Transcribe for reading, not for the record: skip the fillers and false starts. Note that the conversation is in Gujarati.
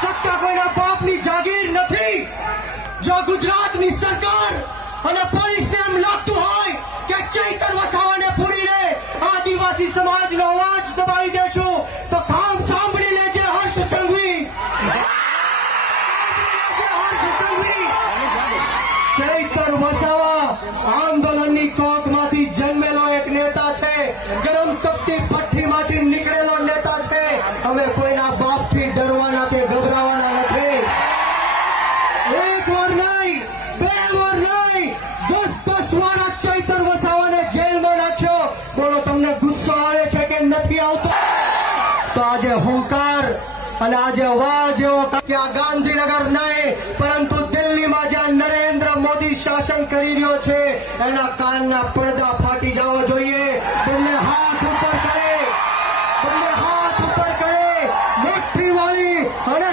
સત્તા કોઈના બાપની જાગીર નથી. જો ગુજરાતની સરકાર અને પોલીસને એમ લાગતું હોય કે ચૈતર વસાવાને પૂરીને આદિવાસી સમાજનો અવાજ દબાવી દેશું તો કામ સાંભળી લેજે હર્ષ સંઘવી. ચૈતર વસાવા આંદોલનની કોખમાંથી જન્મેલો એક નેતા છે. ગરમ તપતી ભઠ્ઠીમાંથી નીકળેલો નેતા છે. અમે કોઈના બાપથી ડરવાના કે ગભરાવાના નથી. એક વાર નહીં, બે વાર નહીં, 10 વાર આ ચૈતર વસાવાને જેલમાં નાખ્યો. બોલો તમને ગુસ્સો આવે છે કે નથી આવતો? તો આજે હુંકાર અને આજે અવાજ એવો કે આ ગાંધીનગર નહીં પરંતુ દિલ્હીમાં જ્યાં નરેન્દ્ર મોદી શાસન કરી રહ્યો છે એના કાનના પડદા ફાટી જવા જોઈએ. બંને હાથ ઉપર કરે, બંને હાથ ઉપર કરે, મુઠ્ઠી વાળી અને